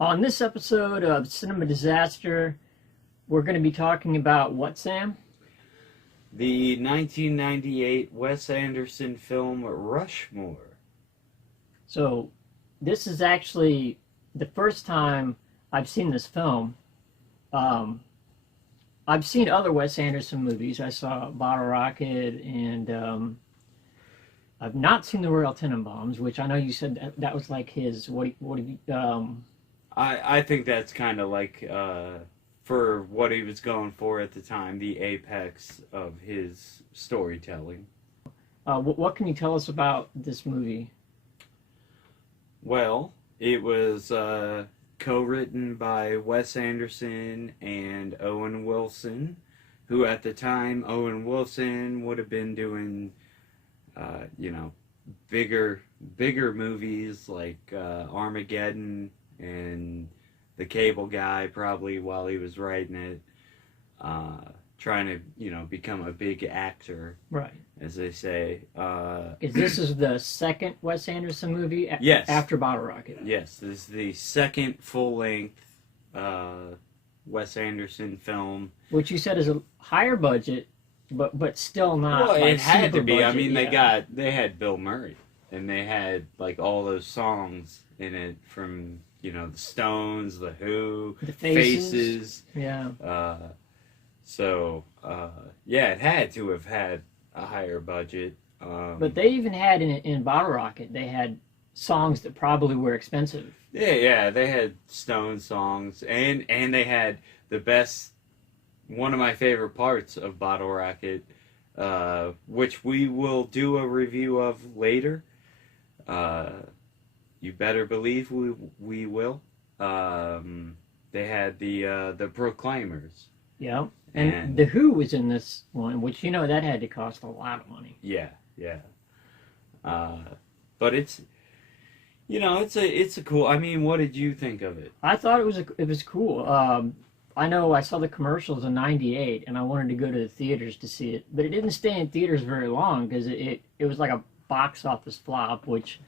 On this episode of Cinema Disaster, we're going to be talking about what, Sam? The 1998 Wes Anderson film Rushmore. So, this is actually the first time I've seen this film. I've seen other Wes Anderson movies. I saw Bottle Rocket, and I've not seen The Royal Tenenbaums, which I know you said that was like his. I think that's kind of like, for what he was going for at the time, the apex of his storytelling. What can you tell us about this movie? Well, it was co-written by Wes Anderson and Owen Wilson, who at the time, Owen Wilson would have been doing, bigger movies like Armageddon and The Cable Guy, probably while he was writing it, trying to, become a big actor, Right. as they say. This is the second Wes Anderson movie Yes. after Bottle Rocket. Yes, this is the second full-length Wes Anderson film. Which you said is a higher budget, but still not. Well, like it had to super be. I budget, mean, yeah. they had Bill Murray, and they had like all those songs in it from the Stones, the Who, The Faces. Faces. Yeah. Yeah, it had to have had a higher budget. But they even had in Bottle Rocket, they had songs that probably were expensive. Yeah, they had Stone songs, and they had the best, one of my favorite parts of Bottle Rocket, which we will do a review of later. You better believe we will. They had the Proclaimers. Yeah. And The Who was in this one, which that had to cost a lot of money. Yeah. But it's a cool. I mean, what did you think of it? I thought it was cool. I know I saw the commercials in '98, and I wanted to go to the theaters to see it, but it didn't stay in theaters very long because it was like a box office flop, which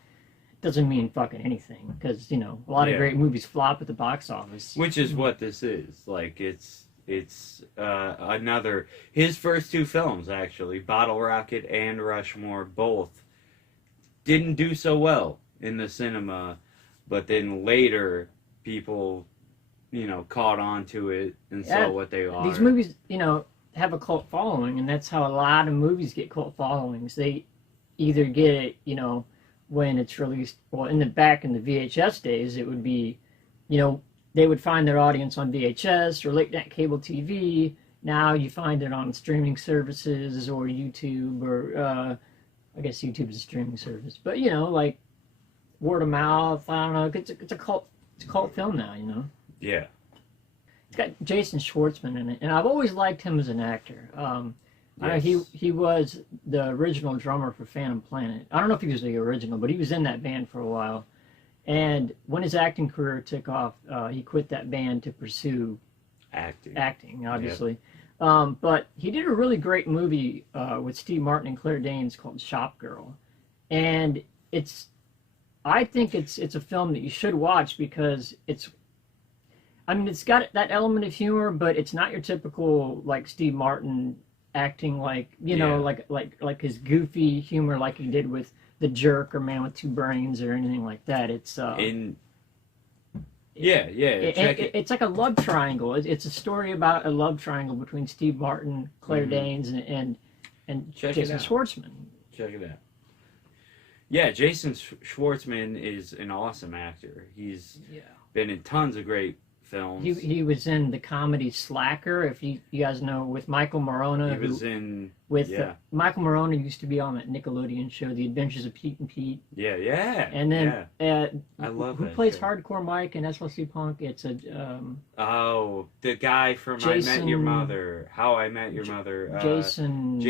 doesn't mean fucking anything because a lot of great movies flop at the box office. Which is what this is. Like it's another, his first two films actually, Bottle Rocket and Rushmore, both didn't do so well in the cinema, but then later people caught on to it and saw what they are. These movies have a cult following, and that's how a lot of movies get cult followings. They either get it when it's released, well, back in the VHS days, it would be they would find their audience on VHS or late night cable TV. Now you find it on streaming services or YouTube, or I guess YouTube is a streaming service. But like word of mouth, I don't know. It's a cult film now. Yeah. It's got Jason Schwartzman in it, and I've always liked him as an actor. I know he was the original drummer for Phantom Planet. I don't know if he was the original, but he was in that band for a while. And when his acting career took off, he quit that band to pursue acting, obviously. Yep. But he did a really great movie with Steve Martin and Claire Danes called Shop Girl. And I think it's a film that you should watch because it's got that element of humor, but it's not your typical like Steve Martin acting like like his goofy humor like he did with The Jerk or Man with Two Brains or anything like that. It's it's like a love triangle. It's a story about a love triangle between Steve Martin, Claire Danes, and Jason Schwartzman. Check it out. Yeah, Jason Schwartzman is an awesome actor. He's been in tons of great films. He was in the comedy Slacker, if you guys know, with Michael Morona. He was in... Michael Morona used to be on that Nickelodeon show, The Adventures of Pete and Pete. Yeah. And then, I love who that plays show. Hardcore Mike in SLC Punk? It's a... the guy from Jason, I Met Your Mother. How I Met Your Mother. Jason...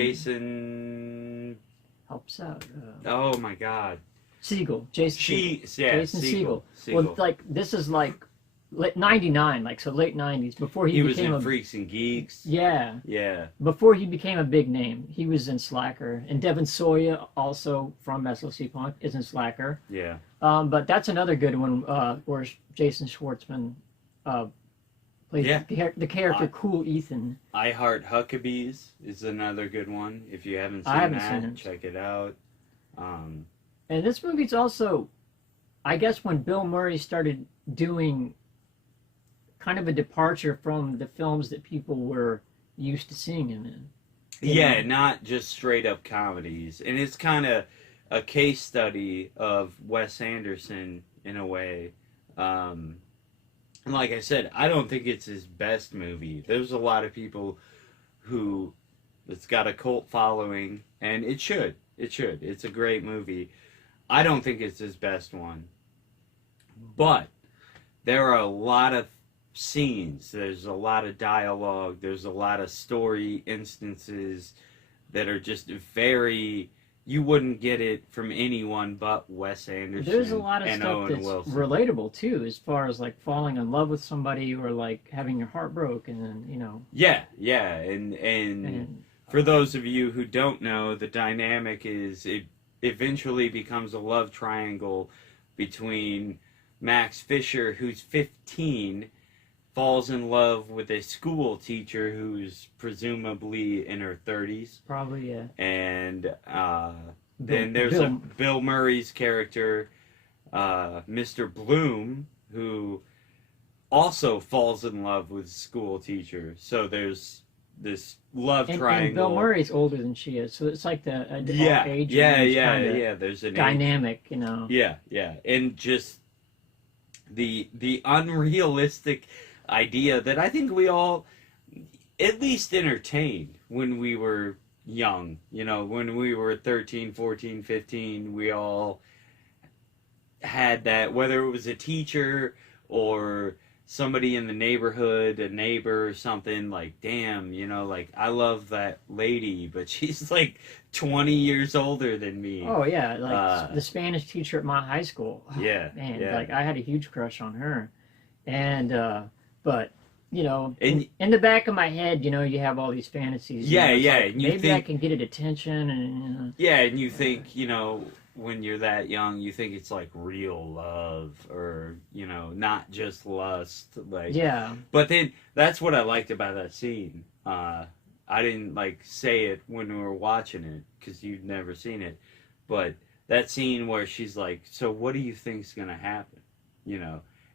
helps out. Oh my God. Segel. Jason Segel. Well, like, this is like late 99, like, so late 90s, before he was became in Freaks and Geeks. Yeah. Yeah. Before he became a big name, he was in Slacker. And Devin Sawa, also from SLC Punk, is in Slacker. Yeah. But that's another good one where Jason Schwartzman plays Yeah. the character Cool Ethan. I Heart Huckabees is another good one. If you haven't seen I haven't that, seen it. check it out. And this movie's also, I guess, when Bill Murray started doing kind of a departure from the films that people were used to seeing him in. Yeah, not just straight up comedies. And it's kind of a case study of Wes Anderson in a way. And like I said, I don't think it's his best movie. There's a lot of people who it's got a cult following, and it should. It should. It's a great movie. I don't think it's his best one. But there are a lot of scenes, there's a lot of dialogue, there's a lot of story instances that are just very, you wouldn't get it from anyone but Wes Anderson. There's a lot of and stuff Owen that's Wilson. relatable too, as far as like falling in love with somebody or like having your heart broken, and Yeah, and for those of you who don't know, the dynamic is it eventually becomes a love triangle between Max Fisher, who's 15, falls in love with a school teacher who's presumably in her 30s. Probably, yeah. And then there's Bill Murray's character, Mr. Bloom, who also falls in love with a school teacher. So there's this love triangle. And Bill Murray's older than she is, so it's like the age yeah. There's an dynamic, Yeah, and just the unrealistic idea that I think we all at least entertained when we were young. When we were 13, 14, 15, we all had that, whether it was a teacher or somebody in the neighborhood, a neighbor or something, like, damn, like, I love that lady, but she's like 20 years older than me. Oh, yeah, like the Spanish teacher at my high school. Yeah. Man, yeah. like, I had a huge crush on her. And, but, and, in the back of my head, you have all these fantasies. Yeah. Like, and you maybe think, I can get it attention, and, Yeah, and you think, when you're that young, you think it's like real love or, not just lust. Like, yeah. But then that's what I liked about that scene. I didn't like say it when we were watching it because you'd never seen it. But that scene where she's like, so what do you think's going to happen?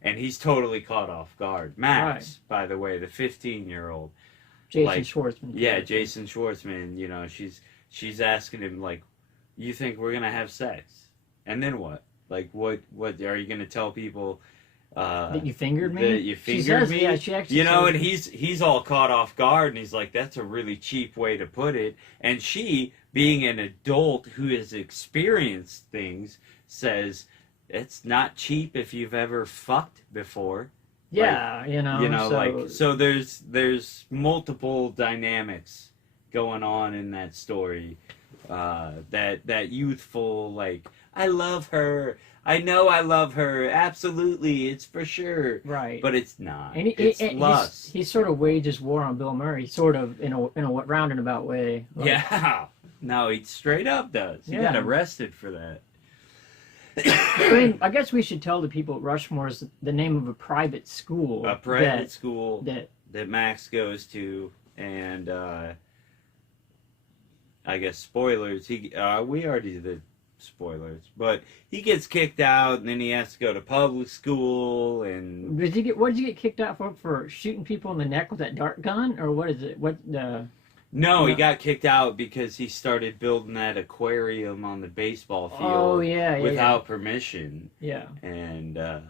And he's totally caught off guard. Max, by the way, the 15-year-old. Jason Schwartzman. Yeah, Jason Schwartzman, she's asking him, like, you think we're gonna have sex, and then what? Like, what are you gonna tell people? That you fingered me. That you fingered me. Yeah, she actually. And he's all caught off guard, and he's like, "That's a really cheap way to put it." And she, being an adult who has experienced things, says, "It's not cheap if you've ever fucked before." Yeah, so there's multiple dynamics going on in that story. That youthful, like, I love her, I know I love her, absolutely, it's for sure, right? But it's not. And it's lust. He sort of wages war on Bill Murray, sort of in a roundabout way. Like, yeah, no, he straight up does. He got arrested for that. I guess we should tell the people Rushmore is the name of a private school. A private school that Max goes to, and I guess spoilers. We already did spoilers, but he gets kicked out, and then he has to go to public school. And what did you get kicked out for shooting people in the neck with that dart gun, or what is it? No, he got kicked out because he started building that aquarium on the baseball field. Oh, yeah, without permission. Yeah, and I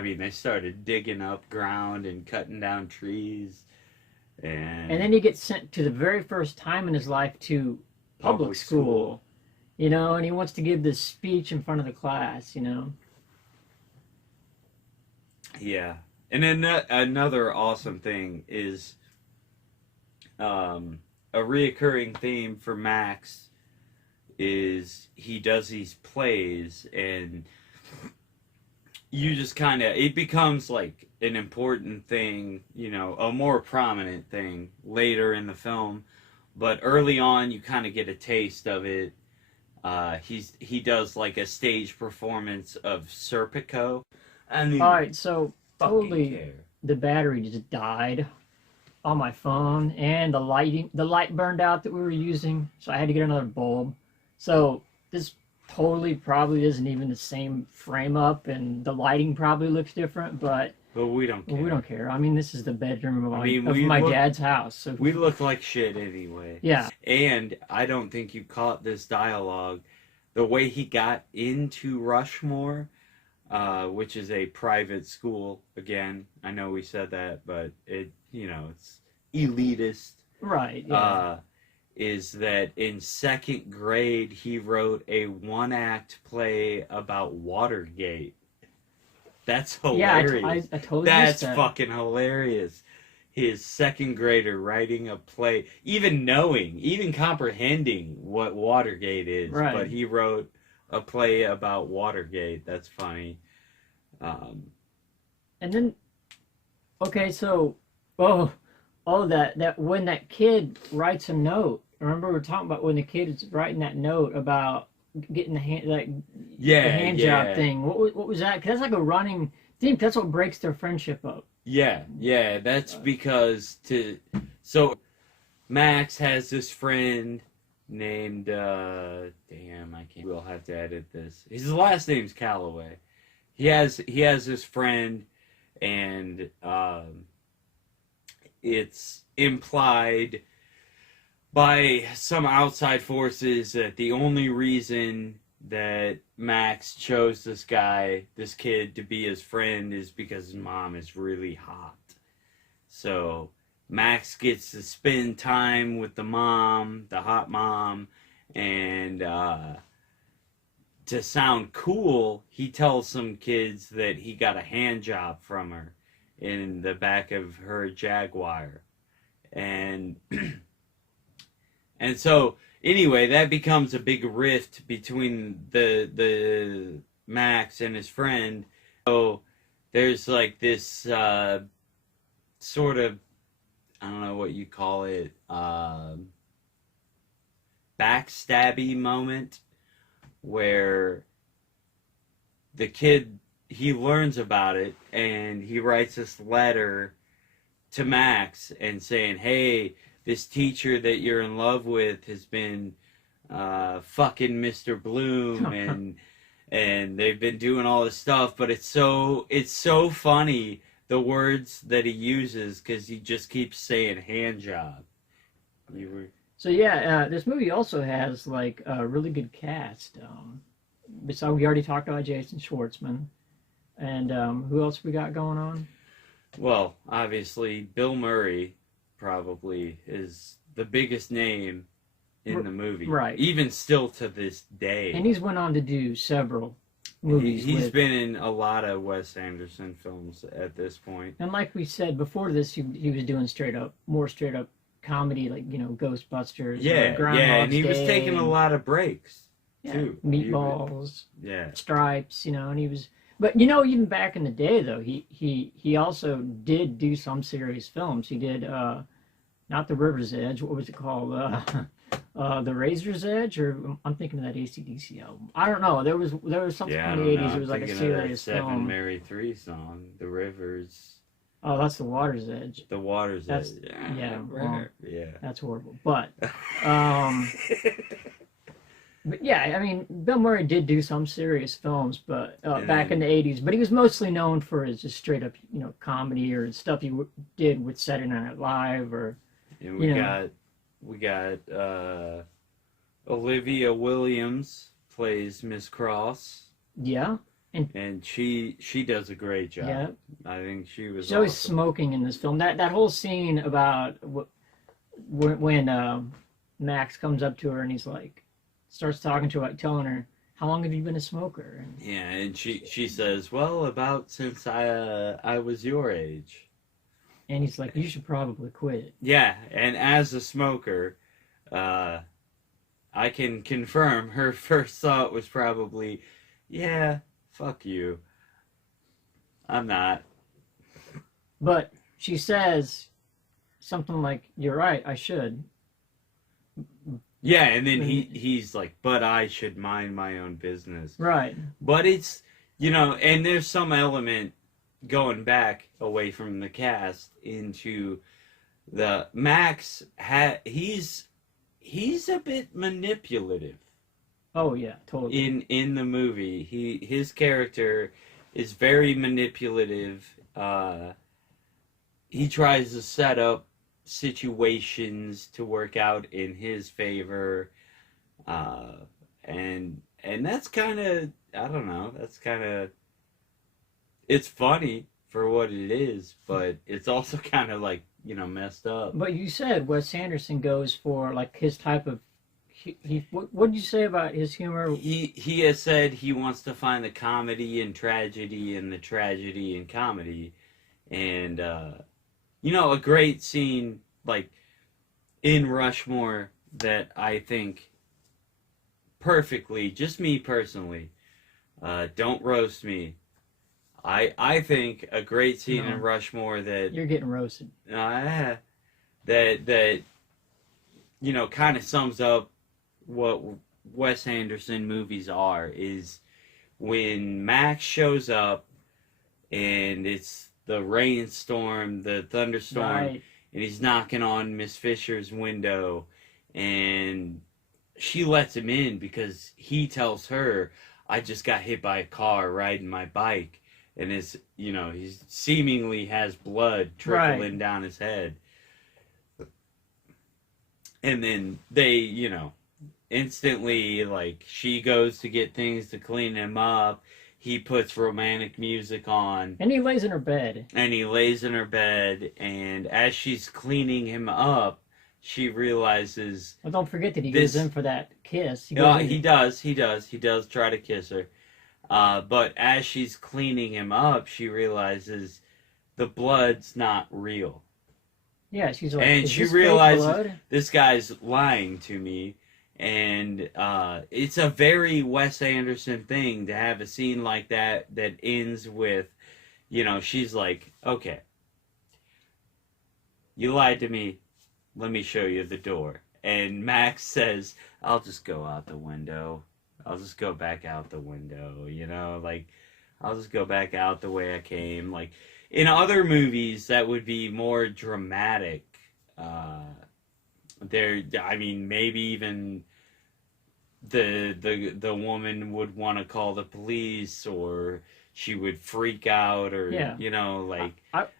mean, they started digging up ground and cutting down trees. And then he gets sent to the very first time in his life to public school, and he wants to give this speech in front of the class, Yeah. And then another awesome thing is a reoccurring theme for Max is he does these plays, and you just kind of, it becomes like an important thing, a more prominent thing later in the film. But early on, you kind of get a taste of it. He does like a stage performance of Serpico. I mean, All right, so fucking totally care. the battery just died on my phone, and the light burned out that we were using, so I had to get another bulb. So this totally probably isn't even the same frame up, and the lighting probably looks different, but we don't care. well, we don't care. I mean, this is the bedroom of we my look, dad's house. So we look like shit anyway. yeah. And I don't think you caught this dialogue. The way he got into Rushmore, which is a private school. Again, I know we said that, but it's elitist. Right. Yeah. Is that in second grade he wrote a one-act play about Watergate. That's hilarious. Yeah, I totally That's missed that. fucking hilarious. His second grader writing a play, even comprehending what Watergate is, Right. but he wrote a play about Watergate. That's funny. And then, okay, so, that when that kid writes a note. Remember we were talking about when the kid is writing that note about getting the hand job thing. What was that? 'Cause that's like a running theme. That's what breaks their friendship up. Yeah. That's because so Max has this friend named damn, I can't. We'll have to edit this. His last name's Calloway. He has this friend, and it's implied by some outside forces that the only reason that Max chose this kid, to be his friend is because his mom is really hot. So Max gets to spend time with the hot mom, and to sound cool, he tells some kids that he got a hand job from her in the back of her Jaguar. And and so anyway, that becomes a big rift between the Max and his friend. So there's like this sort of, I don't know what you call it, backstabby moment where the kid, he learns about it and he writes this letter to Max and saying, hey, this teacher that you're in love with has been fucking Mr. Bloom, and they've been doing all this stuff, but it's so funny, the words that he uses, because he just keeps saying hand job. So yeah, this movie also has like a really good cast. So we already talked about Jason Schwartzman, and who else we got going on? Well, obviously Bill Murray probably is the biggest name in the movie, right? Even still to this day. And he's went on to do several movies. He's been in a lot of Wes Anderson films at this point. And like we said before this, he was doing more straight up comedy, like Ghostbusters. And he was taking a lot of breaks too. Meatballs. Yeah. Stripes, and he was. But even back in the day, though, he also did do some serious films. He did not The River's Edge. What was it called? The Razor's Edge, or I'm thinking of that AC/DC album. I don't know. There was something from the '80s. It was like a serious film. Seven Mary 3 song, The River's. Oh, that's The Water's Edge. The Water's Edge. Yeah. Well, yeah. That's horrible. But. But yeah, I mean, Bill Murray did do some serious films, but back in the '80s. But he was mostly known for his just straight up, comedy or stuff he did with Saturday Night Live, or. And we got Olivia Williams plays Miss Cross. Yeah, and she does a great job. Yeah, I think she was. She's always smoking in this film. That whole scene about when Max comes up to her and he's like. Starts talking to her, like telling her, how long have you been a smoker? And she says, well, about since I was your age. And he's like, you should probably quit. Yeah, and as a smoker, I can confirm her first thought was probably, yeah, fuck you. I'm not. But she says something like, you're right, I should. Yeah, and then he's like, but I should mind my own business. Right. But it's, and there's some element going back away from the cast into the Max. He's a bit manipulative. Oh yeah, totally. In the movie, his character is very manipulative. He tries to set up situations to work out in his favor, and that's kind of, I don't know, that's kind of, it's funny for what it is, but it's also kind of like, messed up. But you said Wes Anderson goes for like his type of. What did you say about his humor? He has said he wants to find the comedy and tragedy and the tragedy and comedy, and a great scene like in Rushmore that I think perfectly, just me personally, don't roast me. I think a great scene in Rushmore that you're getting roasted. That kind of sums up what Wes Anderson movies are, is when Max shows up and it's the rainstorm, the thunderstorm, right. And he's knocking on Miss Fisher's window, and she lets him in because he tells her, I just got hit by a car riding my bike, and he seemingly has blood trickling down his head. And then they, instantly, like, she goes to get things to clean him up. He puts romantic music on. And he lays in her bed. And as she's cleaning him up, she realizes... Well, don't forget that he goes in for that kiss. He does try to kiss her. But as she's cleaning him up, she realizes the blood's not real. Yeah, she's like, and she realizes this guy's lying to me. And it's a very Wes Anderson thing to have a scene like that ends with, she's like, okay, you lied to me, let me show you the door. And Max says, I'll just go out the window. I'll just go back out the window, I'll just go back out the way I came. Like, in other movies, that would be more dramatic. Maybe even the woman would want to call the police, or she would freak out, or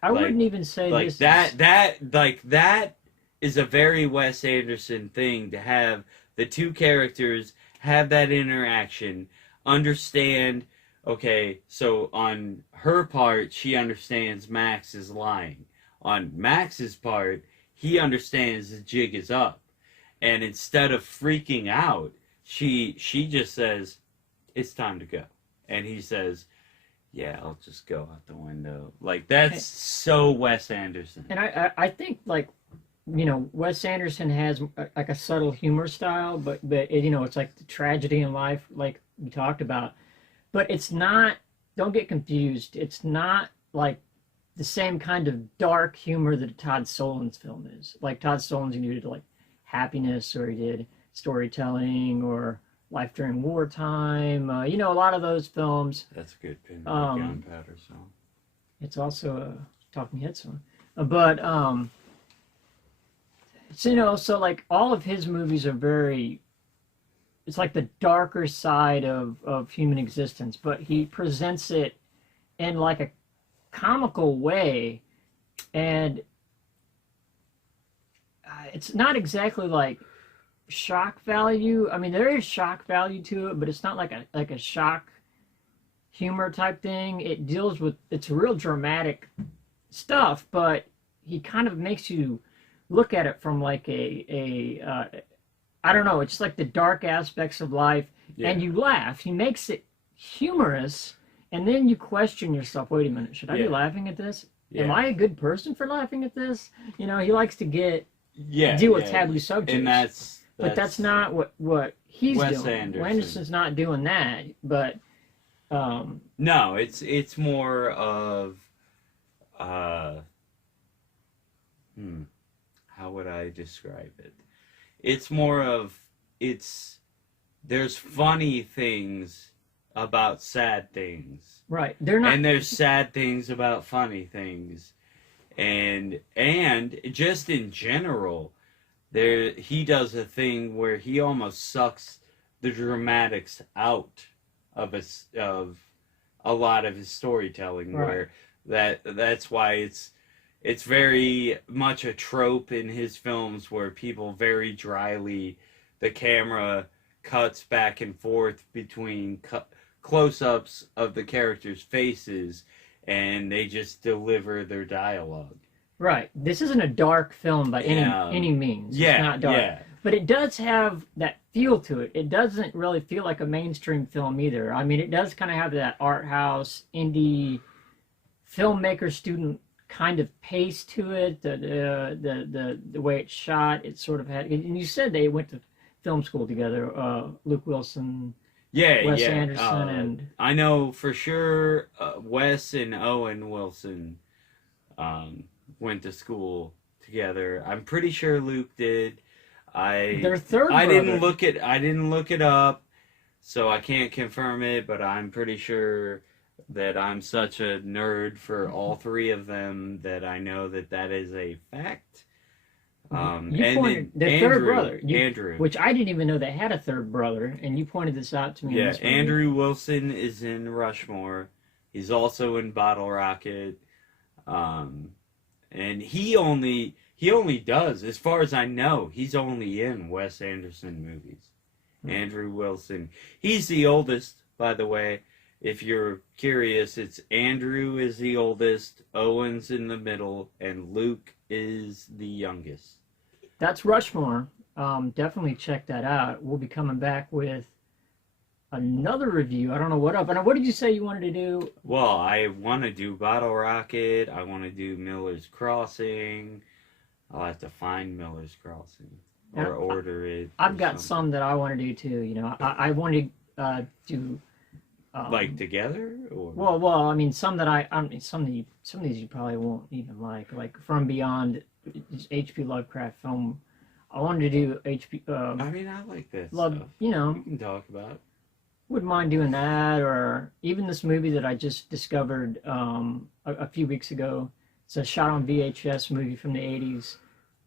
I wouldn't even say like this that is a very Wes Anderson thing, to have the two characters have that interaction, understand. Okay, so on her part, she understands Max is lying. On Max's part, he understands the jig is up. And instead of freaking out, she just says, it's time to go. And he says, yeah, I'll just go out the window. Like, that's so Wes Anderson. And I think, like, Wes Anderson has like a subtle humor style, but it's like the tragedy in life, like we talked about. But it's not, don't get confused, it's not like the same kind of dark humor that Todd Solondz film is. Like, Todd Solondz, he did like Happiness, or he did Storytelling, or Life During Wartime. A lot of those films. That's a good pin. Gunpowder song. It's also a Talking Heads song. But, so like all of his movies are very, it's like the darker side of human existence, but he presents it in like a comical way, and it's not exactly like shock value. I mean, there is shock value to it, but it's not like a shock humor type thing. It deals with, it's real dramatic stuff, but he kind of makes you look at it from like I don't know, it's like the dark aspects of life, and you laugh. He makes it humorous, and then you question yourself, wait a minute, should I be laughing at this? Am I a good person for laughing at this? He likes to deal with taboo subjects. And that's not what he's Wes doing. Anderson. Anderson's not doing that, but no, it's more of how would I describe it? It's more of there's funny things about sad things. Right. They're not. And there's sad things about funny things. And just in general, he does a thing where he almost sucks the dramatics out of a lot of his storytelling, Right. where that's why it's very much a trope in his films where people very dryly, the camera cuts back and forth between close-ups of the characters' faces, and they just deliver their dialogue. Right. This isn't a dark film by any means. Yeah, it's not dark. yeah. But it does have that feel to it. It doesn't really feel like a mainstream film either. I mean, it does kind of have that art house, indie, filmmaker student kind of pace to it. The way it's shot, it sort of had. And you said they went to film school together. Luke Wilson, Wes Anderson, and I know for sure Wes and Owen Wilson went to school together. I'm pretty sure Luke did. Their third I brother. didn't look it up, so I can't confirm it, but I'm pretty sure that I'm such a nerd for all three of them that I know that is a fact. You pointed their third brother, Andrew, which I didn't even know they had a third brother, and you pointed this out to me. Yeah, Andrew Wilson is in Rushmore. He's also in Bottle Rocket, and he only does, as far as I know, he's only in Wes Anderson movies. Andrew Wilson. He's the oldest, by the way. If you're curious, it's Andrew is the oldest, Owen's in the middle, and Luke is the youngest. That's Rushmore. Definitely check that out. We'll be coming back with another review. I don't know what up. And what did you say you wanted to do? Well, I want to do Bottle Rocket. I want to do Miller's Crossing. I'll have to find Miller's Crossing or order it. I've got some that I want to do too. You know, I want to do. Like together, or well, I mean, some of these you probably won't even like From Beyond, H.P. Lovecraft film. I wanted to do H.P. I mean, I like this Love, stuff. you know, We can talk about it. Wouldn't mind doing that, or even this movie that I just discovered a few weeks ago. It's a shot on VHS movie from the 80s,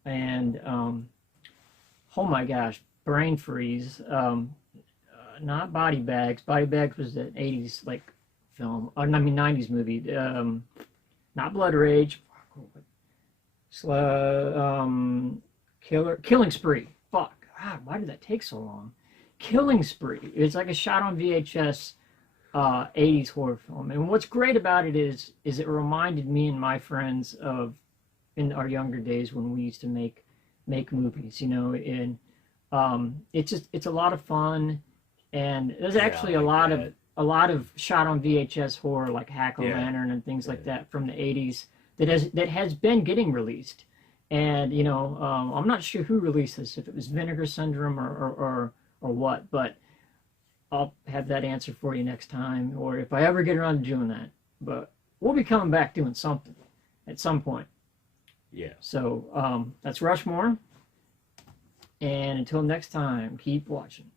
and oh my gosh, brain freeze. Not Body Bags. Body Bags was an 80s film. I mean 90s movie. Not Blood Rage. Killing Spree. Fuck. God, why did that take so long? Killing Spree. It's like a shot on VHS 80s horror film. And what's great about it is it reminded me and my friends of in our younger days when we used to make movies, you know, and it's a lot of fun. And there's actually a lot of shot on VHS horror like Hack-O-Lantern and things like that from the 80s that has been getting released. And you know, I'm not sure who released this, if it was Vinegar Syndrome or what, but I'll have that answer for you next time, or if I ever get around to doing that. But we'll be coming back doing something at some point. Yeah. So that's Rushmore. And until next time, keep watching.